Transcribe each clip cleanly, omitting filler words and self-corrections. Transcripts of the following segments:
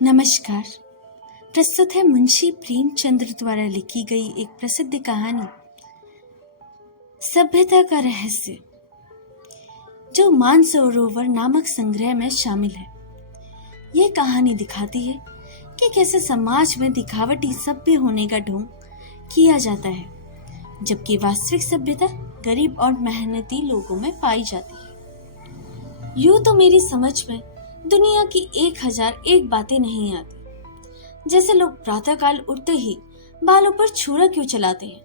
नमस्कार। प्रस्तुत है मुंशी प्रेमचंद्र द्वारा लिखी गई एक प्रसिद्ध कहानी सभ्यता का रहस्य, जो मानसरोवर नामक संग्रह में शामिल है। यह कहानी दिखाती है कि कैसे समाज में दिखावटी सभ्य होने का ढोंग किया जाता है, जबकि वास्तविक सभ्यता गरीब और मेहनती लोगों में पाई जाती है। यूं तो मेरी समझ में दुनिया की 1001 बातें नहीं आती। जैसे लोग प्रातःकाल उठते ही बालों पर छुरा क्यों चलाते हैं?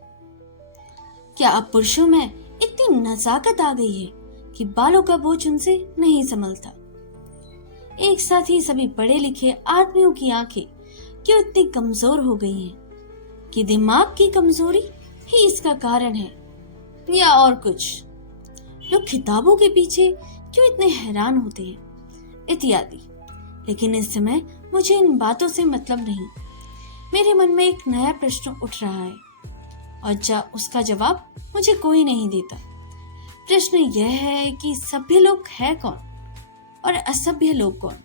क्या अब पुरुषों में इतनी नजाकत आ गई है कि बालों का बोझ उनसे नहीं संभलता? एक साथ ही सभी पढ़े लिखे आदमियों की आंखें क्यों इतनी कमजोर हो गई हैं कि दिमाग की कमजोरी ही इसका कारण है, या और कुछ? लोग किताबों के पीछे क्यों इतने हैरान होते हैं, इत्यादि। लेकिन इस समय मुझे इन बातों से मतलब नहीं। मेरे मन में एक नया प्रश्न उठ रहा है और उसका जवाब मुझे कोई नहीं देता। प्रश्न यह है कि सभ्य लोग है कौन और असभ्य लोग कौन?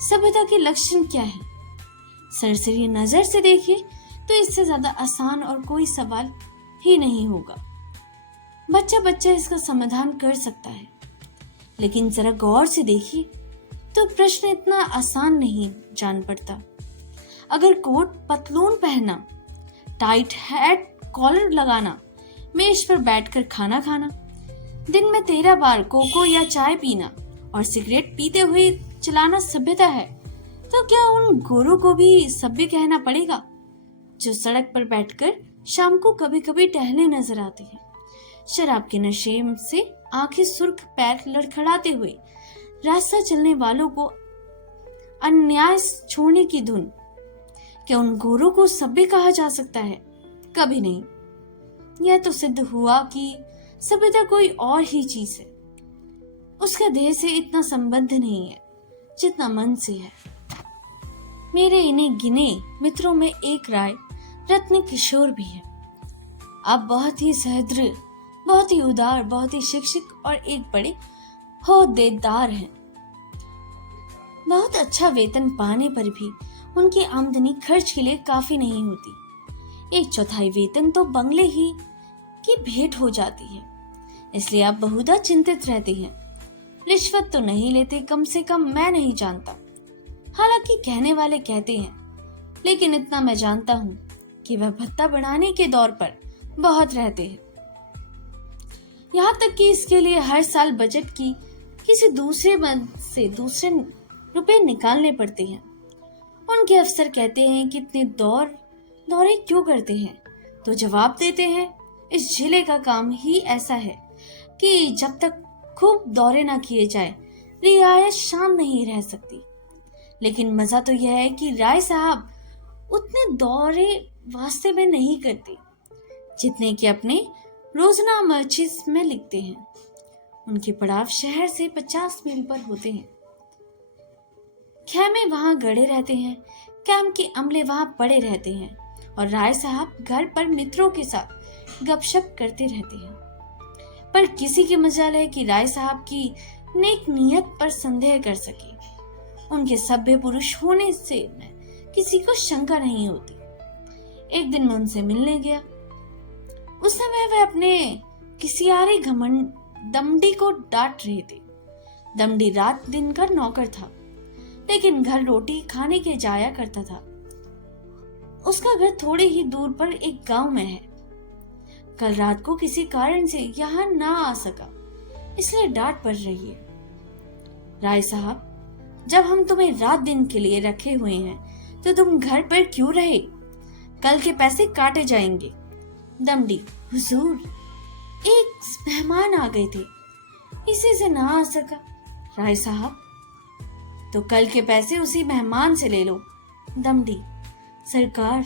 सभ्यता के लक्षण क्या है? सरसरी नजर से देखिए तो इससे ज्यादा आसान और कोई सवाल ही नहीं होगा। बच्चा इसका समाधान कर सकता है, लेकिन जरा गौर से देखिए तो प्रश्न इतना आसान नहीं जान पड़ता। अगर कोट पतलून पहनना, टाइट हैट कॉलर लगाना, मेज पर बैठकर खाना खाना, दिन में 13 बार कोको या चाय पीना और सिगरेट पीते हुए चलाना सभ्यता है, तो क्या उन गोरों को भी सभ्य कहना पड़ेगा जो सड़क पर बैठकर शाम को कभी कभी टहलने नजर आते हैं, शराब के नशे से आंखें सुर्ख, पैर लड़खड़ाते हुए रास्ता चलने वालों को अन्याय छोड़ने की धुन? क्या उन गोरों को सभ्य कहा जा सकता है? कभी नहीं। यह तो सिद्ध हुआ कि सभ्यता कोई और ही चीज है। उसका देह से इतना संबंध नहीं है जितना मन से है। मेरे इन्हें गिने मित्रों में एक राय रत्न किशोर भी है। आप बहुत ही सहृदय, बहुत ही उदार, बहुत ही शिक्षित और एक बड़े होद्देदार हैं। बहुत अच्छा वेतन पाने पर भी उनकी आमदनी खर्च के लिए काफी नहीं होती। 1/4 वेतन तो बंगले ही की भेंट हो जाती है, इसलिए आप बहुधा चिंतित रहते हैं। रिश्वत तो नहीं लेते, कम से कम मैं नहीं जानता। हालांकि कहने वाले कहते हैं, लेकिन इतना मैं जानता हूँ कि वह भत्ता बढ़ाने के दौर पर बहुत रहते हैं। यहाँ तक कि इसके लिए हर साल बजट की किसी दूसरे मद से दूसरे रुपए निकालने पड़ते हैं। उनके अफसर कहते हैं कि इतने दौरे क्यों करते हैं, तो जवाब देते हैं, इस जिले का काम ही ऐसा है कि जब तक खूब दौरे ना किए जाए रियायत शाम नहीं रह सकती। लेकिन मजा तो यह है कि राय साहब उतने दौरे वास्ते में नहीं करते जितने कि अपने रोजना मर्चिस में लिखते हैं। उनके पड़ाव शहर से 50 मील पर होते हैं। खेमे वहां गड़े रहते हैं, कैंप के अमले वहां पड़े रहते हैं और राय साहब घर पर मित्रों के साथ गपशप करते रहते हैं। पर किसी की मजाल है कि राय साहब की नेक नियत पर संदेह कर सके। उनके सभ्य पुरुष होने से में किसी को शंका नहीं होती। एक दिन मैं उनसे मिलने गया। उस समय वह अपने किसियारे घमंड दमड़ी को डांट रहे थे। दमड़ी रात दिन का नौकर था, लेकिन घर रोटी खाने के जाया करता था। उसका घर थोड़े ही दूर पर एक गांव में है। कल रात को किसी कारण से यहाँ ना आ सका, इसलिए डांट पड़ रही है। राय साहब, जब हम तुम्हें रात दिन के लिए रखे हुए हैं तो तुम घर पर क्यों रहे? कल के पैसे काटे जाएंगे। दमड़ी, हुजूर, एक मेहमान आ गए थे, इसी से ना आ सका। राय साहब, तो कल के पैसे उसी मेहमान से ले लो। दमड़ी, सरकार,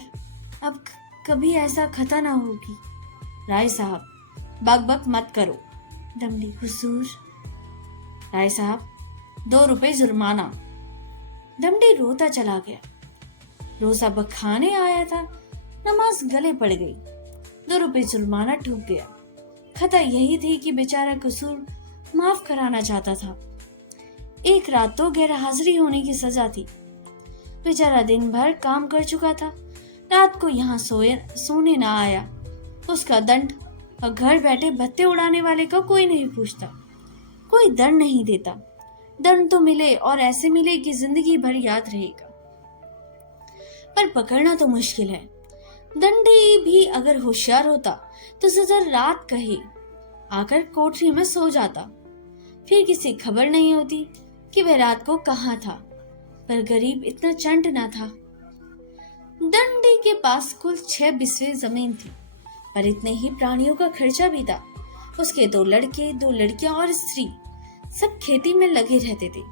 अब कभी ऐसा खता ना होगी। राय साहब, बक मत करो। दमड़ी, हुजूर। राय साहब, 2 रुपए जुर्माना। दमड़ी रोता चला गया। रोजा बखाने आया था, नमाज गले पड़ गई। 2 रुपए जुर्माना ठुक गया। खता यही थी कि बेचारा कसूर माफ कराना चाहता था। एक रात तो गैर हाजिरी होने की सजा थी। बेचारा दिन भर काम कर चुका था, रात को यहाँ सोने ना आया। उसका दंड, और घर बैठे भत्ते उड़ाने वाले का कोई नहीं पूछता, कोई दंड नहीं देता। दंड तो मिले और ऐसे मिले कि जिंदगी भर याद रहेगा, पर पकड़ना तो मुश्किल है। दंडी भी अगर होशियार होता तो सजा रात कहे आकर कोठरी में सो जाता, फिर किसी खबर नहीं होती कि वह रात को कहाँ था। पर गरीब इतना चंट ना था। दंडी के पास कुल 6 बिस्वे जमीन थी, पर इतने ही प्राणियों का खर्चा भी था। उसके 2 लड़के, 2 लड़कियां और स्त्री सब खेती में लगे रहते थे,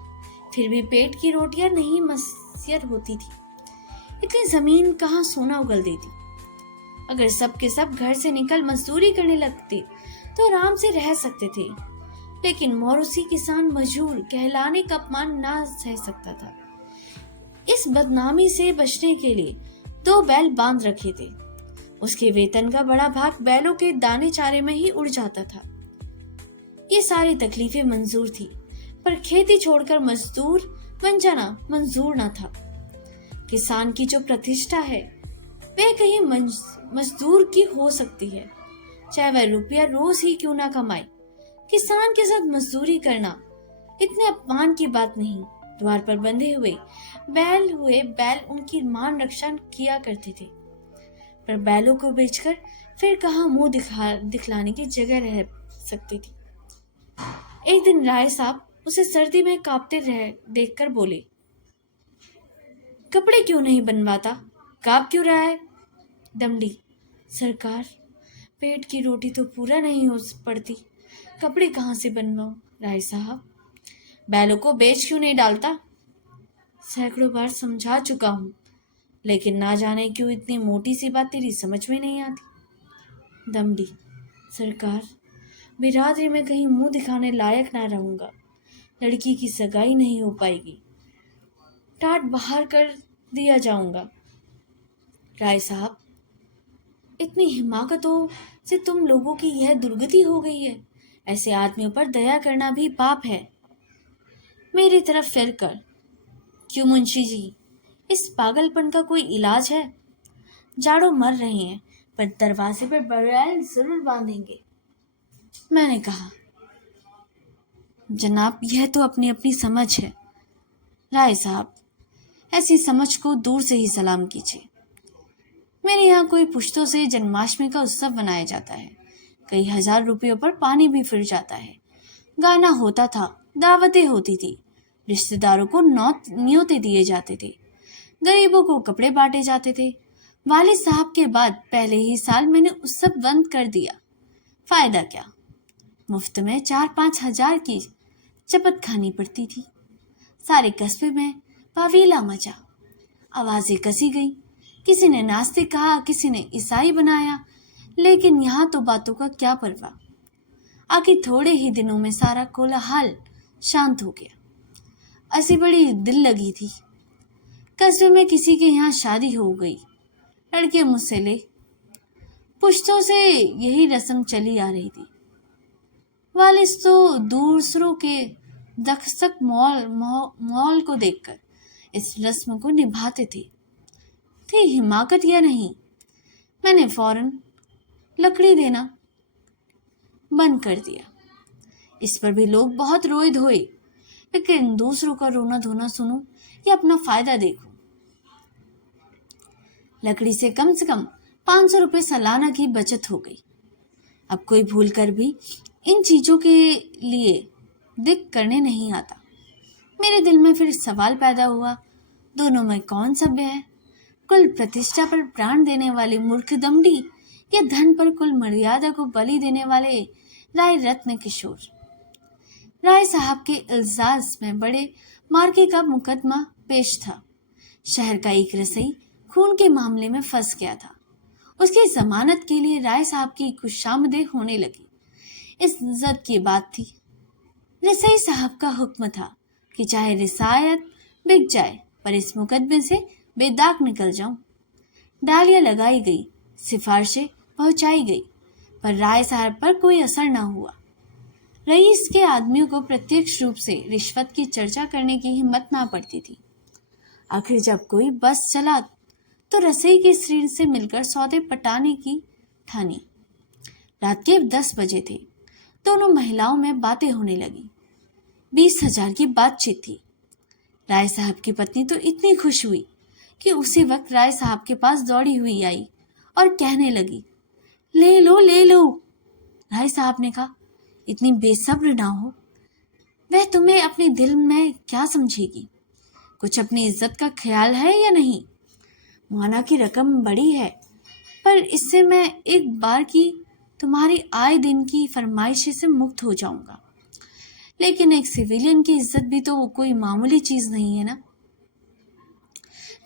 फिर भी पेट की रोटियां नहीं मैसर होती थी। इतनी जमीन कहाँ सोना उगल देती। अगर सब के सब घर से निकल मजदूरी करने लगते तो आराम से रह सकते थे, लेकिन मौरूसी किसान मजदूर कहलाने का अपमान ना सह सकता था। इस बदनामी से बचने के लिए 2 बैल बांध रखे थे। उसके वेतन का बड़ा भाग बैलों के दाने चारे में ही उड़ जाता था। ये सारी तकलीफें मंजूर थी, पर खेती छोड़कर मजदूर बन जाना मंजूर न था। किसान की जो प्रतिष्ठा है वह कहीं मजदूर की हो सकती है, चाहे वह रुपया रोज ही क्यों ना कमाए। किसान के साथ मजदूरी करना इतने अपमान की बात नहीं। द्वार पर बंधे हुए बैल उनकी मान रक्षा किया करते थे, पर बैलों को बेचकर फिर कहाँ मुंह दिखलाने की जगह रह सकती थी। एक दिन राय साहब उसे सर्दी में कांपते रह देखकर बोले, कपड़े क्यों नहीं बनवाता, कांप क्यों रहा है? दमड़ी, सरकार, पेट की रोटी तो पूरा नहीं हो पड़ती, कपड़े कहाँ से बनवाऊं? राय साहब, बैलों को बेच क्यों नहीं डालता? सैकड़ों बार समझा चुका हूँ, लेकिन ना जाने क्यों इतनी मोटी सी बात तेरी समझ में नहीं आती। दमड़ी, सरकार, बिरादरी में कहीं मुंह दिखाने लायक ना रहूंगा, लड़की की सगाई नहीं हो पाएगी, टाट बाहर कर दिया जाऊंगा। राय साहब, इतनी हिमाकतों से तुम लोगों की यह दुर्गति हो गई है। ऐसे आदमियों पर दया करना भी पाप है। मेरी तरफ फिर कर, क्यों मुंशी जी, इस पागलपन का कोई इलाज है? जाड़ों मर रहे हैं, पर दरवाजे पर बैल जरूर बांधेंगे। मैंने कहा, जनाब, यह तो अपनी अपनी समझ है। राय साहब, ऐसी समझ को दूर से ही सलाम कीजिए। मेरे यहाँ कोई पुश्तों से जन्माष्टमी का उत्सव मनाया जाता है। कई हजार रुपयों पर पानी भी फिर जाता है। गाना होता था, दावतें होती थी, रिश्तेदारों को न्योते दिए जाते थे, गरीबों को कपड़े बांटे जाते थे। वालिद साहब के बाद पहले ही साल मैंने उत्सव बंद कर दिया। फायदा क्या? मुफ्त में 4-5 हजार की चपत खानी पड़ती थी। सारे कस्बे में पावीला मचा, आवाजें कसी गई। किसी ने नास्तिक कहा, किसी ने ईसाई बनाया, लेकिन यहाँ तो बातों का क्या परवाह। आखिर थोड़े ही दिनों में सारा कोलाहल शांत हो गया। ऐसी बड़ी दिल लगी थी। कस्बे में किसी के यहाँ शादी हो गई, लड़के मुझसे ले। पुश्तों से यही रस्म चली आ रही थी। वालिद तो दूसरों के दस्तक मौल को देखकर इस रस्म को निभाते थे। थी हिमाकत या नहीं, मैंने फौरन लकड़ी देना बंद कर दिया। इस पर भी लोग बहुत रोए धोए, लेकिन दूसरों का रोना धोना सुनूं या अपना फायदा देखूं। लकड़ी से कम 500 रुपये सालाना की बचत हो गई। अब कोई भूल कर भी इन चीजों के लिए दिक करने नहीं आता। मेरे दिल में फिर सवाल पैदा हुआ, दोनों में कौन सभ्य है? कुल प्रतिष्ठा पर प्राण देने वाले मूर्ख दमड़ी, या धन पर कुल मर्यादा को बलि देने वाले राय रत्न किशोर? राय साहब के इल्जाज में बड़े मार्के का मुकदमा पेश था। शहर का एक रसई खून के मामले में फंस गया था। उसकी जमानत के लिए राय साहब की खुशामदेह होने लगी। इस इज्जत की बात थी। रसई साहब का हुक्म था कि चाहे रिसायत बिक जाए, पर इस मुकदमे से बेदाग निकल जाऊं। डालियां लगाई गई, सिफारिशें पहुंचाई गई, पर राय साहब पर कोई असर न हुआ। रईस के आदमियों को प्रत्यक्ष रूप से रिश्वत की चर्चा करने की हिम्मत ना पड़ती थी। आखिर जब कोई बस चला तो रसोई के स्त्री से मिलकर सौदे पटाने की ठानी। रात के 10 बजे थे। दोनों महिलाओं में बातें होने लगी। 20,000 की बातचीत थी। राय साहब की पत्नी तो इतनी खुश हुई कि उसी वक्त राय साहब के पास दौड़ी हुई आई और कहने लगी, ले लो ले लो। राय साहब ने कहा, इतनी बेसब्र ना हो, वह तुम्हें अपने दिल में क्या समझेगी? कुछ अपनी इज्जत का ख्याल है या नहीं? माना की रकम बड़ी है, पर इससे मैं एक बार की तुम्हारी आए दिन की फरमाइश से मुक्त हो जाऊंगा। लेकिन एक सिविलियन की इज्जत भी तो कोई मामूली चीज नहीं है ना।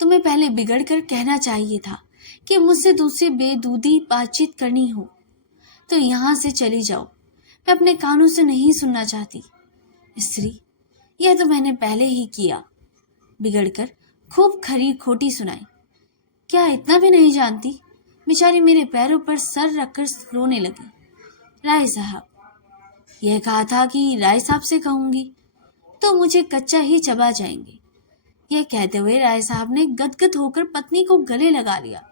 तुम्हें पहले बिगड़ कर कहना चाहिए था कि मुझसे दूसरी बेदूदी बातचीत करनी हो तो यहाँ से चली जाओ। मैं अपने कानों से नहीं सुनना चाहती। स्त्री, यह तो मैंने पहले ही किया। बिगड़कर खूब खरी खोटी सुनाई। क्या इतना भी नहीं जानती? बेचारी मेरे पैरों पर सर रखकर रोने लगी। राय साहब, यह कहा था कि राय साहब से कहूंगी तो मुझे कच्चा ही चबा जाएंगे। यह कहते हुए राय साहब ने गदगद होकर पत्नी को गले लगा लिया।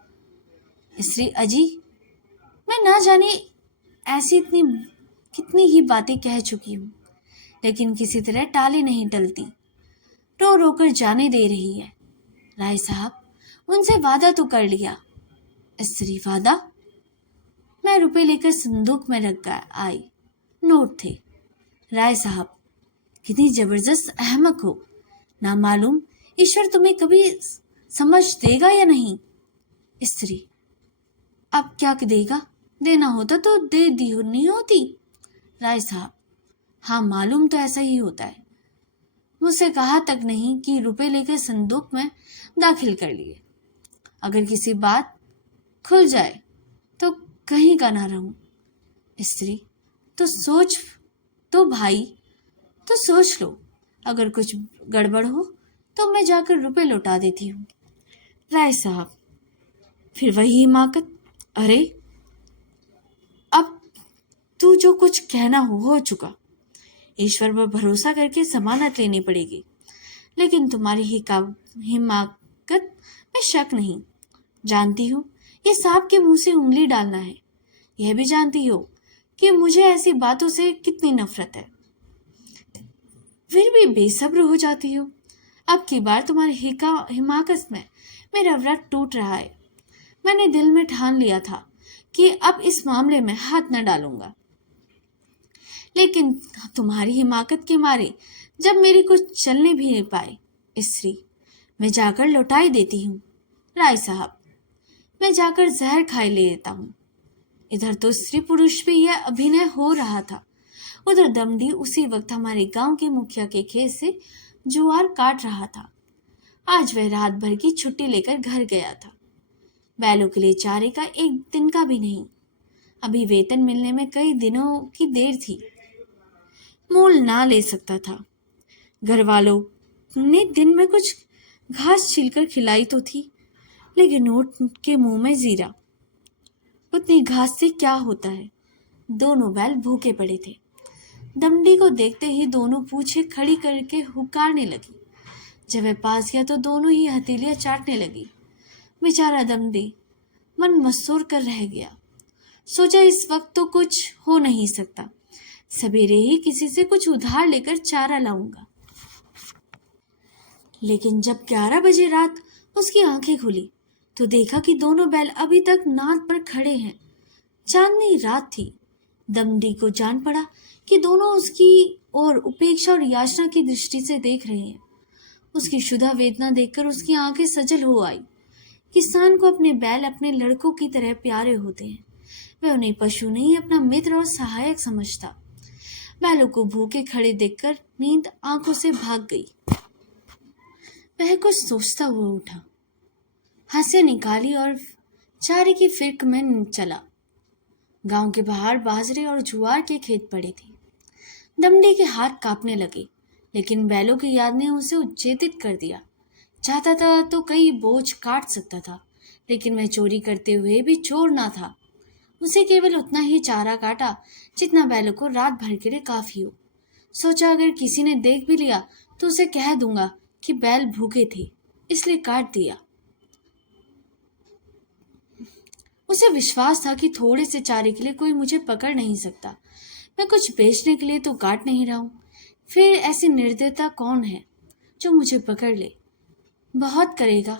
स्त्री, अजी, मैं ना जाने ऐसी इतनी कितनी ही बातें कह चुकी हूँ, लेकिन किसी तरह टाले नहीं टलती। रो रो कर जाने दे रही है। राय साहब, उनसे वादा तो कर लिया। स्त्री, वादा? मैं रुपए लेकर संदूक में रख आई। नोट थे। राय साहब, कितनी जबरदस्त अहमक हो। ना मालूम ईश्वर तुम्हें कभी समझ देगा या नहीं। स्त्री, अब क्या देगा? देना होता तो दे दी नहीं होती। राय साहब, हाँ, मालूम तो ऐसा ही होता है। मुझसे कहा तक नहीं कि रुपए लेकर संदूक में दाखिल कर लिए। अगर किसी बात खुल जाए तो कहीं का ना रहूं। स्त्री, तो सोच तो भाई, तो सोच लो। अगर कुछ गड़बड़ हो तो मैं जाकर रुपए लौटा देती हूँ। राय साहब, फिर वही हिमाकत। अरे, अब तू जो कुछ कहना हो चुका। ईश्वर पर भरोसा करके जमानत लेनी पड़ेगी। लेकिन तुम्हारी हिमाकत में शक नहीं। जानती हूँ ये सांप के मुंह से उंगली डालना है। यह भी जानती हो कि मुझे ऐसी बातों से कितनी नफरत है। फिर भी बेसब्र हो जाती हो। अब की बार तुम्हारी हिमाकत में मेरा व्रत टूट रहा है। मैंने दिल में ठान लिया था कि अब इस मामले में हाथ न डालूंगा, लेकिन तुम्हारी हिमाकत के मारे जब मेरी कुछ चलने भी नहीं पाए। स्त्री, मैं जाकर लौटाई देती हूँ। राय साहब, मैं जाकर जहर खाई ले लेता हूँ। इधर तो स्त्री पुरुष भी यह अभिनय हो रहा था। उधर दमडी उसी वक्त हमारे गांव के मुखिया के खेत से जुआर काट रहा था। आज वह रात भर की छुट्टी लेकर घर गया था। बैलों के लिए चारे का एक दिन का भी नहीं। अभी वेतन मिलने में कई दिनों की देर थी। मोल ना ले सकता था। घर वालों ने दिन में कुछ घास छीलकर खिलाई तो थी, लेकिन ऊंट के मुंह में जीरा। उतनी घास से क्या होता है? दोनों बैल भूखे पड़े थे। दमडी को देखते ही दोनों पूछे खड़ी करके हुकारने लगी। जब वह पास गया तो दोनों ही हथेलियां चाटने लगी। बेचारा दमडी मन मसूर कर रह गया। सोचा इस वक्त तो कुछ हो नहीं सकता। सवेरे ही किसी से कुछ उधार लेकर चारा लाऊंगा। लेकिन जब 11 बजे रात उसकी आंखें खुली तो देखा कि दोनों बैल अभी तक नाद पर खड़े हैं। चांदनी रात थी। दमडी को जान पड़ा कि दोनों उसकी ओर उपेक्षा और याचना की दृष्टि से देख रहे हैं। उसकी शुदा वेदना देखकर उसकी आंखें सजल हो आई। किसान को अपने बैल अपने लड़कों की तरह प्यारे होते हैं। वह उन्हें पशु नहीं, अपना मित्र और सहायक समझता। बैलों को भूखे खड़े देखकर नींद आंखों से भाग गई। वह कुछ सोचता हुआ उठा, हंसिया निकाली और चारे की फिक्र में चला। गांव के बाहर बाजरे और जुआर के खेत पड़े थे। दमडी के हाथ कांपने लगे, लेकिन बैलों की याद ने उसे उच्चेतित कर दिया। चाहता था तो कई बोझ काट सकता था, लेकिन वह चोरी करते हुए भी चोर ना था। उसे केवल उतना ही चारा काटा जितना बैलों को रात भर के लिए काफी हो। सोचा अगर किसी ने देख भी लिया तो उसे कह दूंगा कि बैल भूखे थे। इसलिए काट दिया। उसे विश्वास था कि थोड़े से चारे के लिए कोई मुझे पकड़ नहीं सकता। मैं कुछ बेचने के लिए तो काट नहीं रहा हूं। फिर ऐसी निर्दयता कौन है जो मुझे पकड़ ले? बहुत करेगा,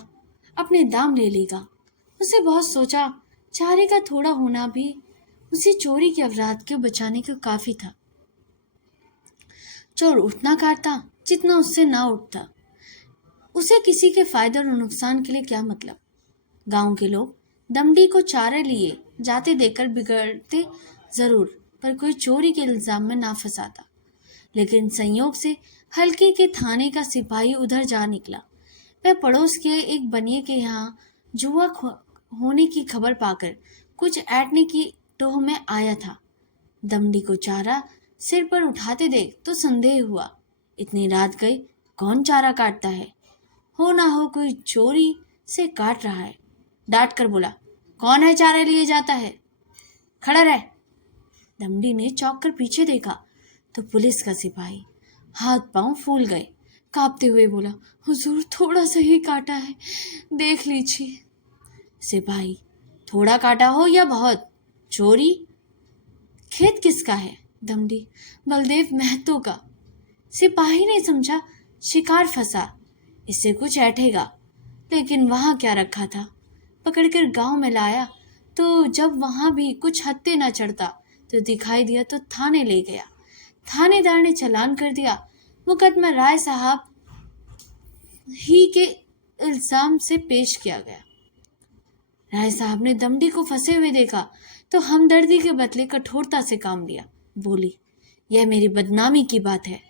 अपने दाम ले लेगा। उसे बहुत सोचा, चारे का थोड़ा होना भी उसी चोरी के अपराध को बचाने को काफी था। चोर उतना काटता जितना उससे ना उठता। उसे किसी के फायदे और नुकसान के लिए क्या मतलब? गांव के लोग दमड़ी को चारे लिए जाते देखकर बिगड़ते जरूर, पर कोई चोरी के इल्जाम में ना फंसाता। लेकिन संयोग से हल्के के थाने का सिपाही उधर जा निकला। वह पड़ोस के एक बनिए के यहाँ जुआ होने की खबर पाकर कुछ ऐंठने की टोह में आया था। दमड़ी को चारा सिर पर उठाते देख तो संदेह हुआ, इतनी रात गई, कौन चारा काटता है? हो ना हो कोई चोरी से काट रहा है। डांट कर बोला, कौन है चारा लिए जाता है? खड़ा रह। दमड़ी ने चौंक कर पीछे देखा तो पुलिस का सिपाही। हाथ पांव फूल गए। कांपते हुए बोला, हुजूर थोड़ा सा ही काटा है, देख लीजिए। सिपाही, थोड़ा काटा हो या बहुत? चोरी? खेत किसका है? दमड़ी, बलदेव महतो का। सिपाही ने समझा शिकार फंसा, इससे कुछ ऐठेगा। लेकिन वहां क्या रखा था? पकड़कर गांव में लाया तो जब वहां भी कुछ हत्ते न चढ़ता तो दिखाई दिया तो थाने ले गया। थानेदार ने चालान कर दिया। मुकदमा राय साहब ही के इल्जाम से पेश किया गया। राय साहब ने दमड़ी को फंसे हुए देखा तो हमदर्दी के बदले कठोरता से काम लिया। बोली, यह मेरी बदनामी की बात है,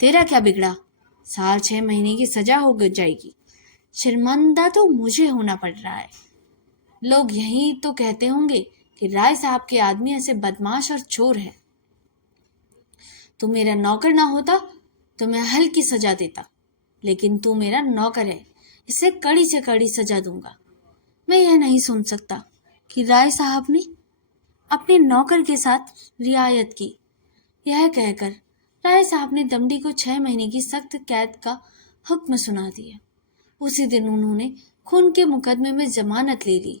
तेरा क्या बिगड़ा? 6 महीने की सजा हो जाएगी। शर्मिंदा तो मुझे होना पड़ रहा है। लोग यही तो कहते होंगे कि राय साहब के आदमी ऐसे बदमाश और चोर है। तू मेरा नौकर ना होता तो मैं हल्की सजा देता, लेकिन तू मेरा नौकर है, इसे कड़ी से कड़ी सजा दूंगा। मैं यह नहीं सुन सकता कि राय साहब ने अपने नौकर के साथ रियायत की। यह कहकर राय साहब ने दमड़ी को 6 महीने की सख्त कैद का हुक्म सुना दिया। उसी दिन उन्होंने खून के मुकदमे में जमानत ले ली।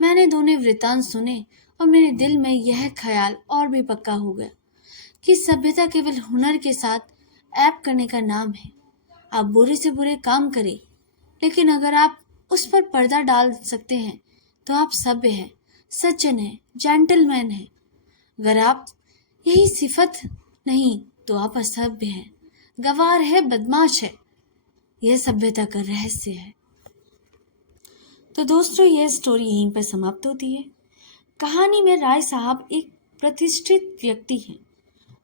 मैंने दोनों वृतांत सुने और मेरे दिल में यह ख्याल और भी पक्का हो गया कि सभ्यता केवल हुनर के साथ ऐप करने का नाम है। आप बुरे से बुरे काम करें, लेकिन अगर आप उस पर पर्दा डाल सकते हैं तो आप सभ्य हैं, सज्जन हैं, जेंटलमैन हैं। अगर आप यही सिफत नहीं तो आप असभ्य हैं, गवार है, बदमाश है। यह सभ्यता का रहस्य है। तो दोस्तों, यह स्टोरी यहीं पर समाप्त होती है। कहानी में राय साहब एक प्रतिष्ठित व्यक्ति हैं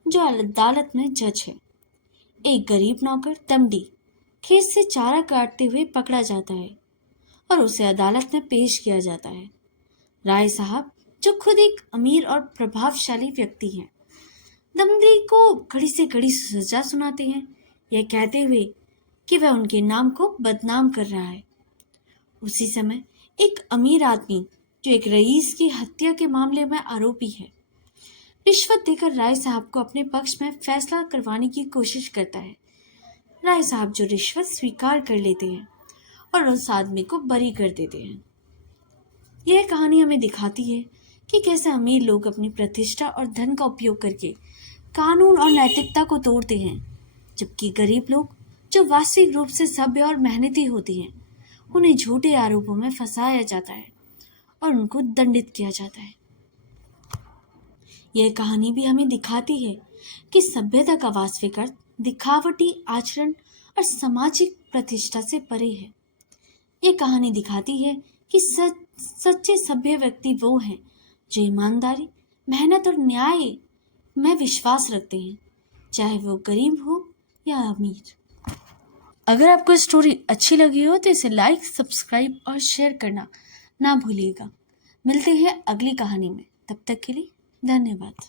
जो अदालत में जज है। एक गरीब नौकर दमड़ी खेत से चारा काटते हुए पकड़ा जाता है और उसे अदालत में पेश किया जाता है। राय साहब, जो खुद एक अमीर और प्रभावशाली व्यक्ति हैं, दमड़ी को कड़ी से कड़ी सजा सुनाते हैं, यह कहते हुए कि वह उनके नाम को बदनाम कर रहा है। उसी समय एक अमीर आदमी जो एक रईस की हत्या के मामले में आरोपी है, रिश्वत देकर राय साहब को अपने पक्ष में फैसला करवाने की कोशिश करता है। राय साहब जो रिश्वत स्वीकार कर लेते हैं और उस आदमी को बरी कर देते हैं। यह कहानी हमें दिखाती है कि कैसे अमीर लोग अपनी प्रतिष्ठा और धन का उपयोग करके कानून और नैतिकता को तोड़ते हैं, जबकि गरीब लोग जो वास्तविक रूप से सभ्य और मेहनती होते हैं, उन्हें झूठे आरोपों में फंसाया जाता है और उनको दंडित किया जाता है। यह कहानी भी हमें दिखाती है कि सभ्यता का वास्तविक अर्थ दिखावटी आचरण और सामाजिक प्रतिष्ठा से परे है। यह कहानी दिखाती है कि सच्चे सभ्य व्यक्ति वो हैं जो ईमानदारी, मेहनत और न्याय में विश्वास रखते हैं, चाहे वो गरीब हो या अमीर। अगर आपको स्टोरी अच्छी लगी हो तो इसे लाइक, सब्सक्राइब और शेयर करना ना भूलिएगा। मिलते हैं अगली कहानी में, तब तक के लिए धन्यवाद।